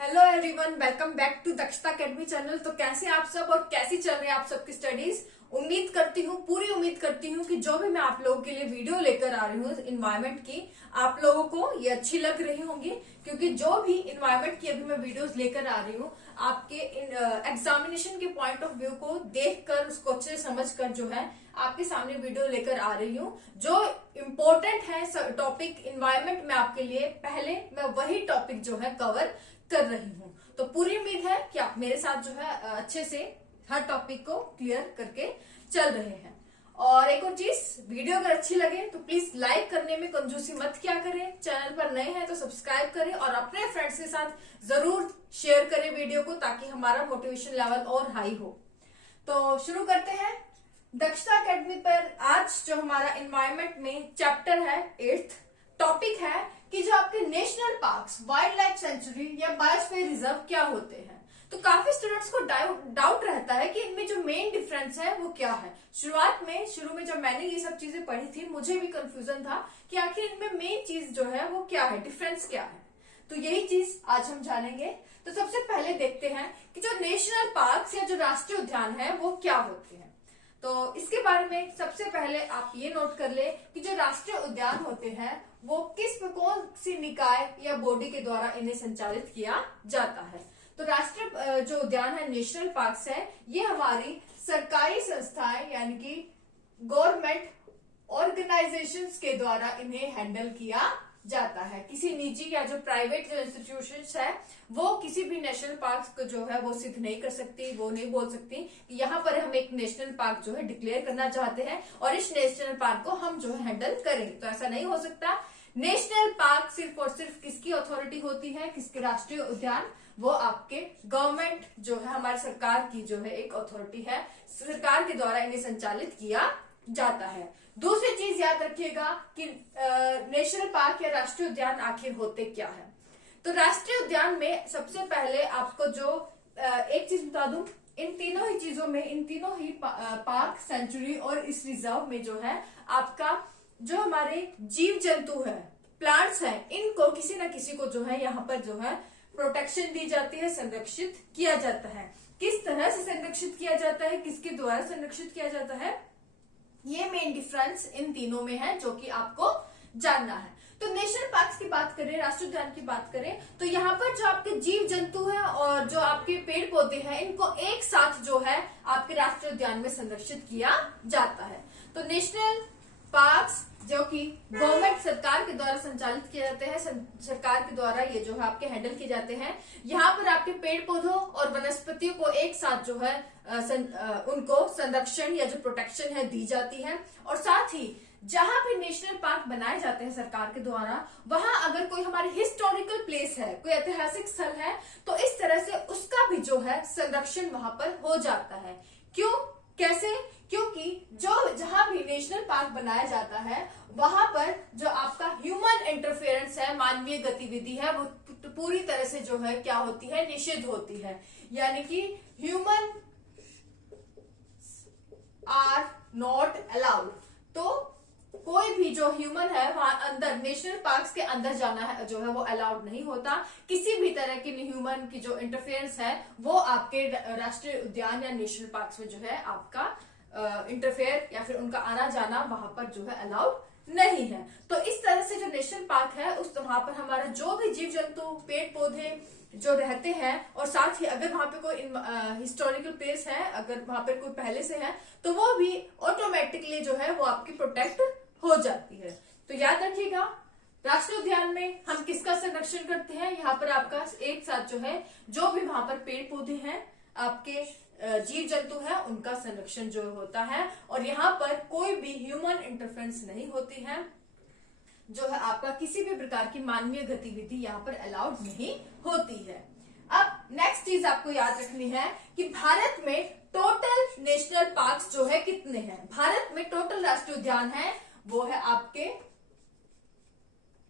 Hello everyone, welcome back to Dakshata academy channel. तो कैसे आप सब और कैसी चल रही है आप सबकी स्टडीज। पूरी उम्मीद करती हूँ कि जो भी मैं आप लोगों के लिए वीडियो लेकर आ रही हूँ इन्वायरमेंट की, आप लोगों को ये अच्छी लग रही होंगी। क्योंकि जो भी इन्वायरमेंट की अभी मैं वीडियोस लेकर आ रही हूँ, आपके एग्जामिनेशन के पॉइंट ऑफ व्यू को देखकर, उसको अच्छे से समझकर जो है आपके सामने वीडियो लेकर आ रही हूँ। जो इम्पोर्टेंट है टॉपिक इन्वायरमेंट में आपके लिए, पहले मैं वही टॉपिक जो है कवर कर रही हूँ। तो पूरी उम्मीद है कि आप मेरे साथ जो है अच्छे से हर टॉपिक को क्लियर करके चल रहे हैं। और एक और चीज, वीडियो अगर अच्छी लगे तो प्लीज लाइक करने में कंजूसी मत किया करें। चैनल पर नए हैं तो सब्सक्राइब करें और अपने फ्रेंड्स के साथ जरूर शेयर करें वीडियो को, ताकि हमारा मोटिवेशन लेवल और हाई हो। तो शुरू करते हैं दक्षता अकेडमी पर। आज जो हमारा एनवायरनमेंट में चैप्टर है 8th टॉपिक है कि जो आपके national parks, wild life sanctuary या बायोस्फीयर रिजर्व क्या होते हैं। तो काफी स्टूडेंट्स को डाउट रहता है कि इनमें जो मेन डिफरेंस है वो क्या है। शुरू में जब मैंने ये सब चीजें पढ़ी थी, मुझे भी कंफ्यूजन था कि आखिर इनमें मेन चीज जो है वो क्या है, डिफरेंस क्या है। तो यही चीज आज हम जानेंगे। तो सबसे पहले देखते हैं कि जो नेशनल पार्क्स या जो राष्ट्रीय उद्यान है वो क्या होते हैं। तो इसके बारे में सबसे पहले आप ये नोट कर ले कि जो राष्ट्रीय उद्यान होते हैं वो कौन सी निकाय या बॉडी के द्वारा इन्हें संचालित किया जाता है। तो राष्ट्रीय जो उद्यान है, नेशनल पार्क्स है, ये हमारी सरकारी संस्थाएं यानी कि गवर्नमेंट ऑर्गेनाइजेशंस के द्वारा इन्हें हैंडल किया जाता है। किसी निजी या जो प्राइवेट जो इंस्टीट्यूशंस है वो किसी भी नेशनल पार्क को जो है वो सिद्ध नहीं कर सकती। वो नहीं बोल सकती कि यहाँ पर हम एक नेशनल पार्क जो है डिक्लेयर करना चाहते हैं और इस नेशनल पार्क को हम जो है हैंडल करेंगे। तो ऐसा नहीं हो सकता। नेशनल पार्क सिर्फ और सिर्फ किसकी अथॉरिटी होती है, किसके राष्ट्रीय उद्यान, वो आपके गवर्नमेंट जो है, हमारी सरकार की जो है एक अथॉरिटी है, सरकार के द्वारा इन्हें संचालित किया जाता है। दूसरी चीज याद रखिएगा कि नेशनल पार्क या राष्ट्रीय उद्यान आखिर होते क्या है। तो राष्ट्रीय उद्यान में सबसे पहले आपको जो एक चीज बता दूं, इन तीनों ही चीजों में, इन तीनों ही पार्क, सेंचुरी और इस रिजर्व में जो है आपका जो हमारे जीव जंतु है, प्लांट्स है, इनको किसी ना किसी को जो है यहाँ पर जो है प्रोटेक्शन दी जाती है, संरक्षित किया जाता है। किस तरह से संरक्षित किया जाता है, किसके द्वारा संरक्षित किया जाता है, ये मेन डिफरेंस इन तीनों में है जो कि आपको जानना है। तो नेशनल पार्क्स की बात करें, राष्ट्रीय उद्यान की बात करें, तो यहाँ पर जो आपके जीव जंतु है और जो आपके पेड़ पौधे हैं, इनको एक साथ जो है आपके राष्ट्रीय उद्यान में संरक्षित किया जाता है। तो नेशनल पार्क्स जो कि गवर्नमेंट, सरकार के द्वारा संचालित किए जाते हैं, सरकार के द्वारा ये जो है आपके हैंडल किए जाते हैं। यहाँ पर आपके पेड़ पौधों और वनस्पतियों को एक साथ जो है उनको संरक्षण या जो प्रोटेक्शन है दी जाती है। और साथ ही जहां भी नेशनल पार्क बनाए जाते हैं सरकार के द्वारा, वहां अगर कोई हमारे हिस्टोरिकल प्लेस है, कोई ऐतिहासिक स्थल है, तो इस तरह से उसका भी जो है संरक्षण वहां पर हो जाता है। क्यों, कैसे? क्योंकि जो जहां भी नेशनल पार्क बनाया जाता है वहां पर जो आपका ह्यूमन इंटरफेरेंस है, मानवीय गतिविधि है, वो पूरी तरह से जो है क्या होती है, निषिद्ध होती है। यानी कि ह्यूमन आर नॉट अलाउड। तो कोई भी जो ह्यूमन है वहां अंदर, नेशनल पार्क्स के अंदर जाना है जो है वो अलाउड नहीं होता। किसी भी तरह की ह्यूमन की जो इंटरफेरेंस है वो आपके राष्ट्रीय उद्यान या नेशनल पार्क्स में जो है आपका इंटरफेयर या फिर उनका आना जाना वहां पर जो है अलाउड नहीं है। तो इस तरह से जो नेशनल पार्क है उस वहां पर हमारा जो भी जीव जंतु, पेड़ पौधे जो रहते हैं, और साथ ही अगर वहां पे कोई हिस्टोरिकल प्लेस है, अगर वहां पर कोई पहले से है, तो वो भी ऑटोमेटिकली जो है वो आपकी प्रोटेक्ट हो जाती है। तो याद रखिएगा, राष्ट्रीय उद्यान में हम किसका संरक्षण करते हैं, यहाँ पर आपका एक साथ जो है जो भी वहां पर पेड़ पौधे हैं, आपके जीव जंतु है, उनका संरक्षण जो होता है। और यहाँ पर कोई भी ह्यूमन इंटरफेरेंस नहीं होती है, जो है आपका किसी भी प्रकार की मानवीय गतिविधि यहाँ पर अलाउड नहीं होती है। अब नेक्स्ट चीज आपको याद रखनी है कि भारत में टोटल नेशनल पार्क्स जो है कितने हैं। भारत में टोटल राष्ट्रीय उद्यान है वो है आपके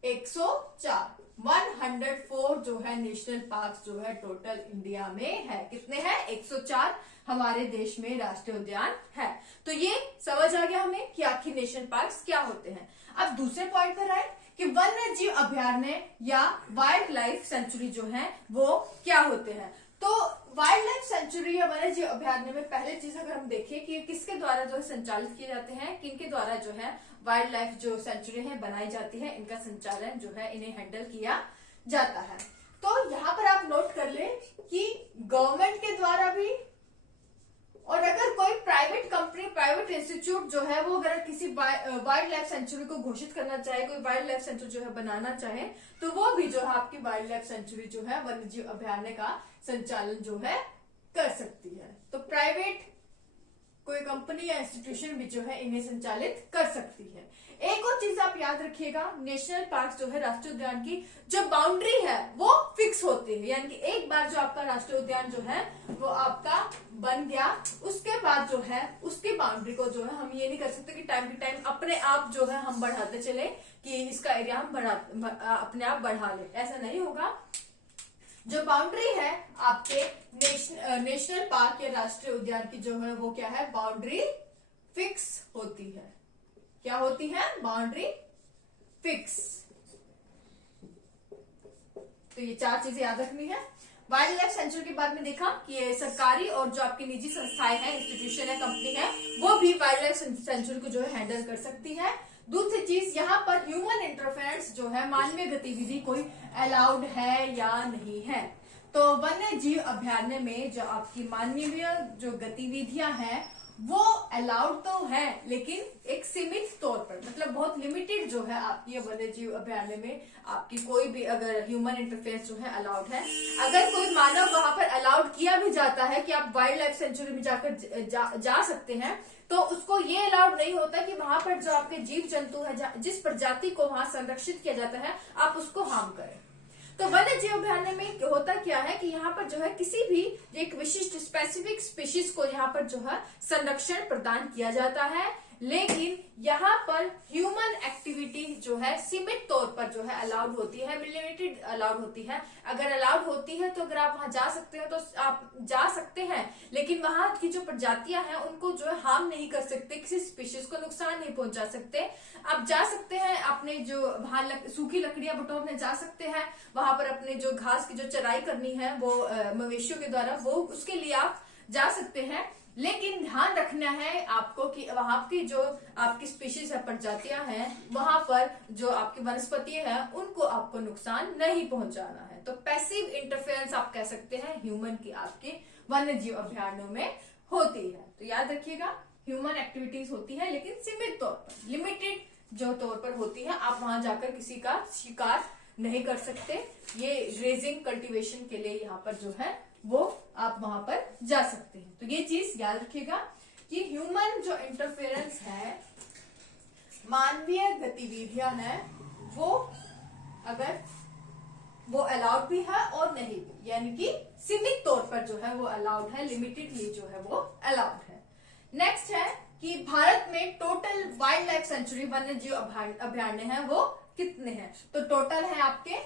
104, 104 जो है नेशनल पार्क्स जो है टोटल इंडिया में है। कितने हैं? 104 हमारे देश में राष्ट्रीय उद्यान है। तो ये समझ आ गया हमें कि आखिर नेशनल पार्क्स क्या होते हैं। अब दूसरे पॉइंट पर आए कि वन्य जीव अभयारण्य या वाइल्ड लाइफ सेंचुरी जो है वो क्या होते हैं। तो वाइल्ड लाइफ सेंचुरी या वन्य जीव अभयारण्य में पहले चीज अगर हम देखें कि किसके द्वारा जो है संचालित किए जाते हैं, किनके द्वारा जो है वाइल्ड लाइफ जो सेंचुरी है बनाई जाती है, इनका संचालन जो है इन्हें हैंडल किया जाता है। तो यहाँ पर आप नोट कर ले कि गवर्नमेंट के द्वारा भी, और अगर कोई प्राइवेट कंपनी, प्राइवेट इंस्टीट्यूट जो है वो अगर किसी वाइल्ड लाइफ सेंचुरी को घोषित करना चाहे, कोई वाइल्ड लाइफ सेंचुरी जो है बनाना चाहे, तो वो भी जो है आपकी वाइल्ड लाइफ सेंचुरी जो है वन्य जीव अभयारण्य का संचालन जो है कर सकती है। तो प्राइवेट कोई कंपनी या इंस्टीट्यूशन भी जो है इन्हें संचालित कर सकती है। एक और चीज आप याद रखिएगा, नेशनल पार्क जो है राष्ट्रीय उद्यान की जो बाउंड्री है वो फिक्स होती है, यानी कि एक बार जो आपका राष्ट्रीय उद्यान जो है वो आपका बन गया, उसके बाद जो है उसकी बाउंड्री को जो है हम ये नहीं कर सकते कि टाइम टू टाइम अपने आप जो है हम बढ़ाते चले कि इसका एरिया हम अपने आप बढ़ा ले, ऐसा नहीं होगा। जो बाउंड्री है आपके नेशनल पार्क या राष्ट्रीय उद्यान की जो है वो क्या है, बाउंड्री फिक्स होती है। क्या होती है? Boundary fix. तो ये चार चीजें याद रखनी है। वाइल्ड लाइफ सेंचुरी के बाद में देखा कि ये सरकारी और जो आपकी निजी संस्थाएं हैं, इंस्टीट्यूशन है, कंपनी है, वो भी वाइल्ड लाइफ सेंचुरी को जो है हैंडल कर सकती है। दूसरी चीज, यहाँ पर ह्यूमन इंटरफेरेंस जो है, मानवीय गतिविधि कोई अलाउड है या नहीं है। तो वन्य जीव अभयारण्य में जो आपकी मानवीय जो गतिविधियां हैं वो अलाउड तो है, लेकिन एक सीमित तौर पर, मतलब बहुत लिमिटेड जो है आपकी वन्य जीव अभयारण्य में आपकी कोई भी अगर ह्यूमन इंटरफेरेंस जो है अलाउड है। अगर कोई मानव वहां पर अलाउड किया भी जाता है कि आप वाइल्ड लाइफ सेंचुरी में जाकर जा सकते हैं, तो उसको ये अलाउड नहीं होता कि वहां पर जो आपके जीव जंतु है, जिस प्रजाति को वहां संरक्षित किया जाता है, आप उसको हार्म करें। तो वन्य जीव अभयारण्य में होता क्या है कि यहाँ पर जो है किसी भी एक विशिष्ट स्पेसिफिक स्पीशीज को यहाँ पर जो है संरक्षण प्रदान किया जाता है, लेकिन यहाँ पर ह्यूमन एक्टिविटी जो है सीमित तौर पर जो है अलाउड होती है, लिमिटेड अलाउड होती है। अगर अलाउड होती है तो अगर आप वहां जा सकते हो तो आप जा सकते हैं, लेकिन वहां की जो प्रजातियां हैं उनको जो है हार्म नहीं कर सकते, किसी स्पीशीज को नुकसान नहीं पहुंचा सकते। आप जा सकते हैं, अपने जो वहां सूखी लकड़ियां बटोरने जा सकते हैं, वहां पर अपने जो घास की जो चराई करनी है वो मवेशियों के द्वारा, वो उसके लिए आप जा सकते हैं। लेकिन ध्यान रखना है आपको कि वहां की जो आपकी स्पीशीज है, प्रजातियां हैं, वहां पर जो आपकी वनस्पति है उनको आपको नुकसान नहीं पहुंचाना है। तो पैसिव इंटरफेरेंस आप कह सकते हैं ह्यूमन की आपके वन्य जीव अभयारण्यों में होती है। तो याद रखिएगा, ह्यूमन एक्टिविटीज होती है लेकिन सीमित तौर पर, लिमिटेड जो तौर पर होती है। आप वहां जाकर किसी का शिकार नहीं कर सकते। ये रेजिंग कल्टीवेशन के लिए यहाँ पर जो है वो आप वहां पर जा सकते हैं। तो ये चीज याद रखिएगा कि ह्यूमन जो इंटरफेरेंस है, मानवीय गतिविधियां हैं, वो अगर वो अलाउड भी है और नहीं भी, यानी कि सीमित तौर पर जो है वो अलाउड है, लिमिटेडली जो है वो अलाउड है। नेक्स्ट है कि भारत में टोटल वाइल्ड लाइफ सेंचुरी वन्य जीव अभयारण्य है वो कितने हैं। तो टोटल है आपके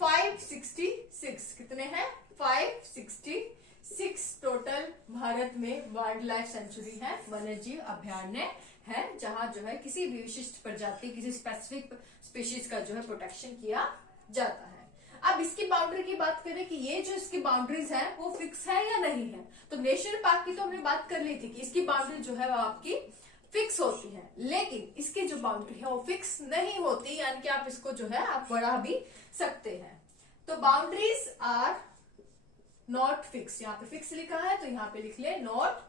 566। कितने हैं? 566 टोटल भारत में वाइल्ड लाइफ सेंचुरी है, वन्य जीव अभयारण्य है, जहां जो है किसी भी विशिष्ट प्रजाति, किसी स्पेसिफिक स्पीशीज का जो है प्रोटेक्शन किया जाता है। अब इसकी बाउंड्री की बात करें कि ये जो इसकी बाउंड्रीज है वो फिक्स है या नहीं है। तो नेशनल पार्क की तो हमने बात कर ली थी कि इसकी बाउंड्री जो है वो आपकी फिक्स होती है, लेकिन इसकी जो बाउंड्री है वो फिक्स नहीं होती, यानी कि आप इसको जो है आप बढ़ा भी सकते हैं। तो बाउंड्रीज आर नॉट फिक्स, यहाँ पे फिक्स लिखा है तो यहाँ पे लिख ले नॉट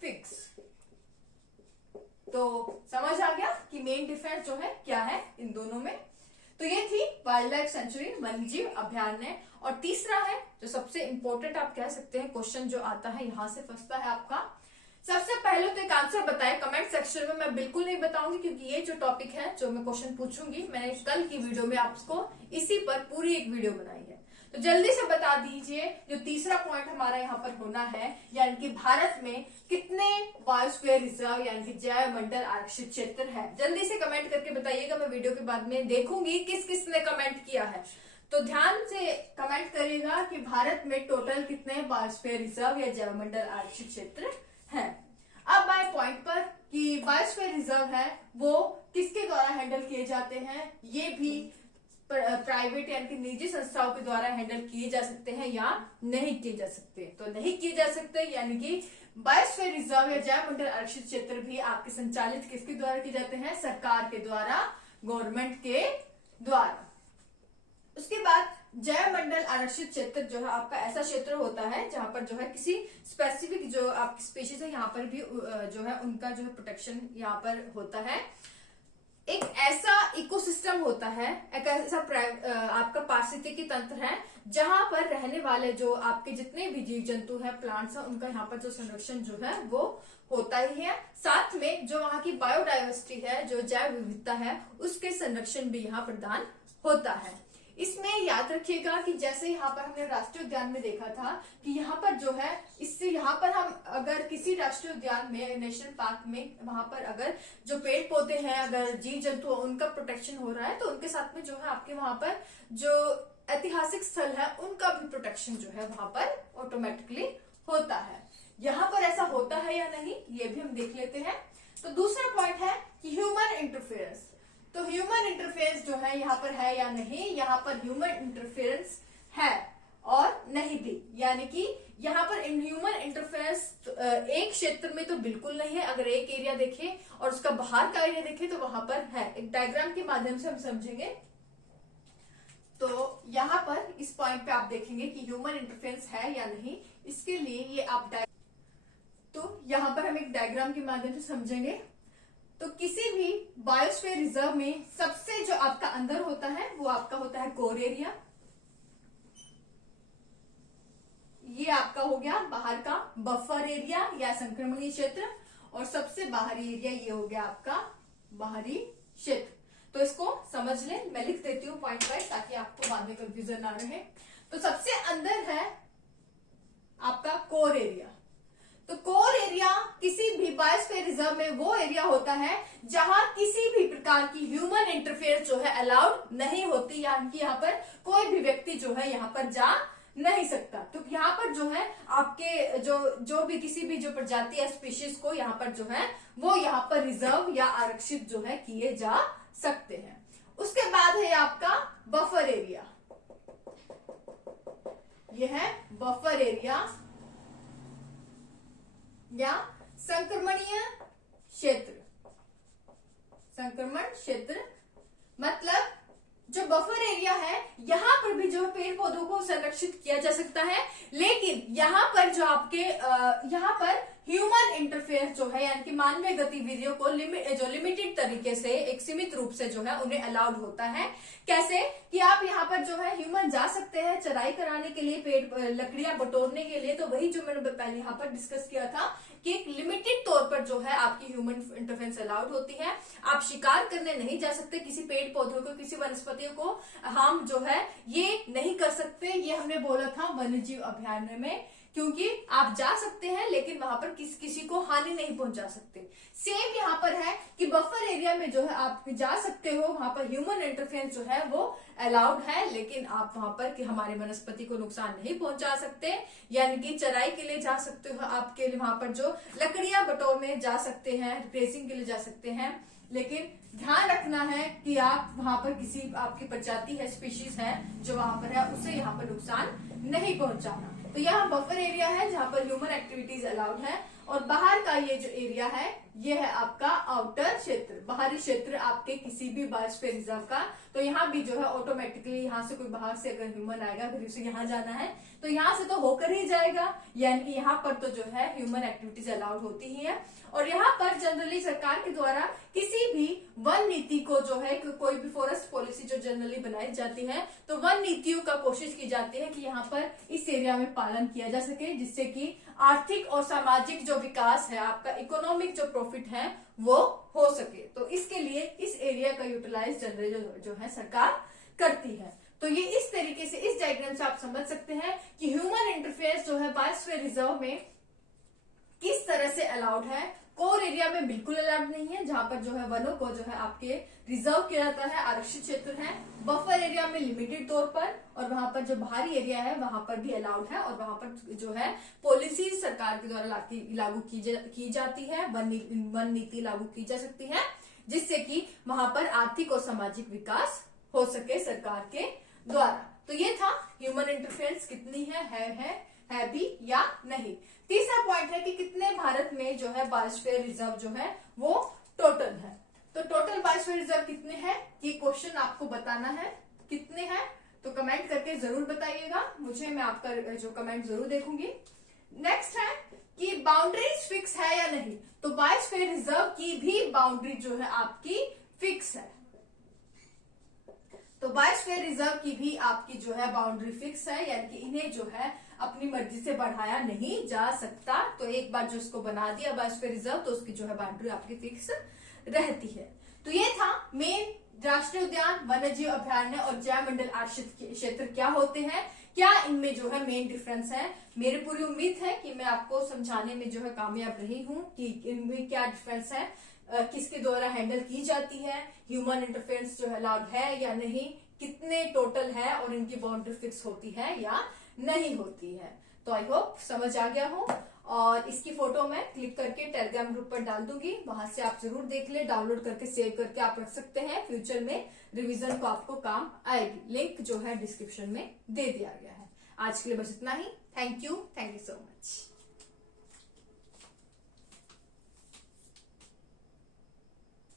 फिक्स। तो समझ आ गया कि मेन डिफरेंस जो है क्या है इन दोनों में। तो ये थी वाइल्ड लाइफ सेंचुरी, वन्यजीव अभयारण्य। और तीसरा है जो सबसे इंपॉर्टेंट आप कह सकते हैं क्वेश्चन जो आता है, यहां से फंसता है आपका। सबसे पहले तो एक आंसर बताएं कमेंट सेक्शन में। मैं बिल्कुल नहीं बताऊंगी क्योंकि ये जो टॉपिक है, जो मैं क्वेश्चन पूछूंगी, मैंने कल की वीडियो में आपको इसी पर पूरी एक वीडियो बनाई है। तो जल्दी से बता दीजिए जो तीसरा पॉइंट हमारा यहाँ पर होना है, यानी कि भारत में कितने बायोस्फीयर रिजर्व यानी कि जैव मंडल आरक्षित क्षेत्र है। जल्दी से कमेंट करके बताइएगा, मैं वीडियो के बाद में देखूंगी किस किस ने कमेंट किया है। तो ध्यान से कमेंट करिएगा कि भारत में टोटल कितने बायोस्फीयर रिजर्व या जैव मंडल आरक्षित क्षेत्र है। अब आए पॉइंट पर। कि बायोस्फीयर रिजर्व है वो किसके द्वारा हैंडल किए जाते हैं, ये भी प्राइवेट यानी कि निजी संस्थाओं के द्वारा हैंडल किए जा सकते हैं या नहीं किए जा सकते। तो नहीं किए जा सकते यानी कि बायोस्फीयर रिजर्व या जैव मंडल आरक्षित क्षेत्र भी आपके संचालित किसके द्वारा किए जाते हैं, सरकार के द्वारा, गवर्नमेंट के द्वारा। उसके बाद जैव मंडल आरक्षित क्षेत्र जो है आपका ऐसा क्षेत्र होता है जहां पर जो है किसी स्पेसिफिक जो आपकी स्पीशीज है यहाँ पर भी जो है उनका जो है प्रोटेक्शन यहाँ पर होता है। एक ऐसा इकोसिस्टम होता है, एक ऐसा आपका पारिस्थितिकी तंत्र है जहां पर रहने वाले जो आपके जितने भी जीव जंतु हैं, प्लांट्स हैं, उनका यहाँ पर जो संरक्षण जो है वो होता ही है। साथ में जो वहां की बायोडाइवर्सिटी है, जो जैव विविधता है, उसके संरक्षण भी यहाँ प्रदान होता है। इसमें याद रखिएगा कि जैसे यहाँ पर हमने राष्ट्रीय उद्यान में देखा था कि यहाँ पर जो है इससे यहाँ पर हम अगर किसी राष्ट्रीय उद्यान में, नेशनल पार्क में, वहां पर अगर जो पेड़ पौधे हैं, अगर जीव जंतु उनका प्रोटेक्शन हो रहा है तो उनके साथ में जो है आपके वहां पर जो ऐतिहासिक स्थल है उनका भी प्रोटेक्शन जो है वहां पर ऑटोमेटिकली होता है। यहाँ पर ऐसा होता है या नहीं ये भी हम देख लेते हैं। तो दूसरा पॉइंट है कि ह्यूमन इंटरफेरेंस। तो ह्यूमन इंटरफेरेंस जो है यहाँ पर है या नहीं, यहाँ पर ह्यूमन इंटरफेरेंस है और नहीं भी, यानी कि यहाँ पर ह्यूमन इंटरफेरेंस एक क्षेत्र में तो बिल्कुल नहीं है। अगर एक एरिया देखें और उसका बाहर का एरिया देखें तो वहां पर है। एक डायग्राम के माध्यम से हम समझेंगे। तो यहाँ पर इस पॉइंट पे आप देखेंगे कि ह्यूमन इंटरफेरेंस है या नहीं। इसके लिए ये आप तो यहाँ पर हम एक डायग्राम के माध्यम से समझेंगे। तो किसी भी बायोस्फीयर रिजर्व में सबसे जो आपका अंदर होता है वो आपका होता है कोर एरिया, ये आपका हो गया बाहर का बफर एरिया या संक्रमणीय क्षेत्र, और सबसे बाहरी एरिया ये हो गया आपका बाहरी क्षेत्र। तो इसको समझ लें, मैं लिख देती हूँ पॉइंट वाइज ताकि आपको बाद में कंफ्यूजन ना रहे। तो सबसे अंदर है आपका कोर एरिया। तो कोर एरिया किसी भी बायोस्फीयर रिजर्व में वो एरिया होता है जहां किसी भी प्रकार की ह्यूमन इंटरफेरेंस जो है अलाउड नहीं होती, यानी कि यहाँ पर कोई भी व्यक्ति जो है यहाँ पर जा नहीं सकता। तो यहाँ पर जो है आपके जो भी किसी भी जो प्रजाति या स्पीशीज को यहाँ पर जो है वो यहाँ पर रिजर्व या आरक्षित जो है किए जा सकते हैं। उसके बाद है आपका बफर एरिया। यह है बफर एरिया या संक्रमणीय क्षेत्र। संक्रमण क्षेत्र मतलब जो बफर एरिया है यहाँ पर भी जो पेड़ पौधों को संरक्षित किया जा सकता है, लेकिन यहाँ पर जो आपके यहाँ पर ह्यूमन इंटरफेरेंस जो है यानी कि मानवीय गतिविधियों को लिमिटेड तरीके से, एक सीमित रूप से जो है उन्हें अलाउड होता है। कैसे कि आप यहाँ पर जो है ह्यूमन जा सकते हैं चराई कराने के लिए, पेड़ लकड़ियां बटोरने के लिए। तो वही जो मैंने पहले यहाँ पर डिस्कस किया था कि एक लिमिटेड तौर पर जो है आपकी ह्यूमन इंटरफेरेंस अलाउड होती है। आप शिकार करने नहीं जा सकते, किसी पेड़ पौधों को, किसी वनस्पतियों को हम जो है ये नहीं कर सकते। ये हमने बोला था वन्य जीव अभयारण्य में, क्योंकि आप जा सकते हैं लेकिन वहां पर किसी को हानि नहीं पहुंचा सकते। सेम यहाँ पर है कि बफर एरिया में जो है आप जा सकते हो, वहां पर ह्यूमन इंटरफेरेंस जो है वो अलाउड है, लेकिन आप वहां पर कि हमारे वनस्पति को नुकसान नहीं पहुंचा सकते। यानी कि चराई के लिए जा सकते हो, आपके लिए वहां पर जो लकड़ियां बटोरने जा सकते हैं, ग्रेजिंग के लिए जा सकते हैं, लेकिन ध्यान रखना है कि आप वहां पर किसी आपकी प्रजाति है, स्पीशीज है जो वहां पर है, उसे यहाँ पर नुकसान नहीं पहुंचाना। तो यहाँ बफर एरिया है जहां पर ह्यूमन एक्टिविटीज अलाउड है, और बाहर का ये जो एरिया है ये है आपका आउटर क्षेत्र, बाहरी क्षेत्र आपके किसी भी बायोस्फीयर रिजर्व का। तो यहाँ भी जो है ऑटोमेटिकली यहाँ से कोई बाहर से अगर ह्यूमन आएगा फिर उसे यहाँ जाना है तो यहाँ से तो होकर ही जाएगा, यानी कि यहाँ पर तो जो है ह्यूमन एक्टिविटीज अलाउड होती ही है। और यहाँ पर जनरली सरकार के द्वारा किसी भी वन नीति को जो है, कोई भी फॉरेस्ट पॉलिसी जो जनरली बनाई जाती है, तो वन नीतियों का कोशिश की जाती है कि यहाँ पर इस एरिया में पालन किया जा सके, जिससे कि आर्थिक और सामाजिक जो विकास है, आपका इकोनॉमिक जो प्रॉफिट है वो हो सके। तो इसके लिए इस एरिया का यूटिलाइज जनरली जो है सरकार करती है। तो ये इस तरीके से, इस डायग्राम से आप समझ सकते हैं कि ह्यूमन इंटरफेरेंस जो है बायोस्फीयर रिजर्व में किस तरह से अलाउड है कोर एरिया में बिल्कुल अलाउड नहीं है, जहां पर जो है वनों को जो है आपके रिजर्व किया जाता है, आरक्षित क्षेत्र है। बफर एरिया में लिमिटेड तौर पर, और वहां पर जो बाहरी एरिया है वहां पर भी अलाउड है, और वहां पर जो है पॉलिसी सरकार के द्वारा लागू की जाती है, वन नीति लागू की जा सकती है, जिससे कि वहां पर आर्थिक और सामाजिक विकास हो सके सरकार के द्वारा। तो ये था ह्यूमन इंटरफेरेंस कितनी है भी या नहीं। तीसरा पॉइंट है कि कितने भारत में जो है बायोस्फीयर रिजर्व जो है वो टोटल है। तो टोटल बायोस्फीयर रिजर्व कितने हैं, ये क्वेश्चन आपको बताना है कितने हैं, तो कमेंट करके जरूर बताइएगा मुझे, मैं आपका जो कमेंट जरूर देखूंगी। नेक्स्ट है कि बाउंड्रीज फिक्स है या नहीं। तो बायोस्फीयर रिजर्व की भी बाउंड्री जो है आपकी फिक्स है। तो बायोस्फीयर रिजर्व की भी आपकी जो है बाउंड्री फिक्स है, यानी कि इन्हें जो है अपनी मर्जी से बढ़ाया नहीं जा सकता। तो एक बार जो इसको बना दिया बायोस्फीयर रिजर्व, तो उसकी जो है बाउंड्री आपकी फिक्स रहती है। तो ये था मेन राष्ट्रीय उद्यान, वन्यजीव अभयारण्य और जैव मंडल आश्रित क्षेत्र क्या होते हैं, क्या इनमें जो है मेन डिफरेंस है। मेरी पूरी उम्मीद है कि मैं आपको समझाने में जो है कामयाब रही हूँ कि इनमें क्या डिफरेंस है, किसके द्वारा हैंडल की जाती है, ह्यूमन इंटरफेरेंस जो है अलाउड है या नहीं, कितने टोटल है और इनकी बाउंड्री फिक्स होती है या नहीं होती है। तो आई होप समझ आ गया हो, और इसकी फोटो मैं क्लिक करके टेलीग्राम ग्रुप पर डाल दूंगी, वहां से आप जरूर देख ले, डाउनलोड करके सेव करके आप रख सकते हैं, फ्यूचर में रिवीजन को आपको काम आएगी। लिंक जो है डिस्क्रिप्शन में दे दिया गया है। आज के लिए बस इतना ही। Thank you so much.